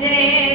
day.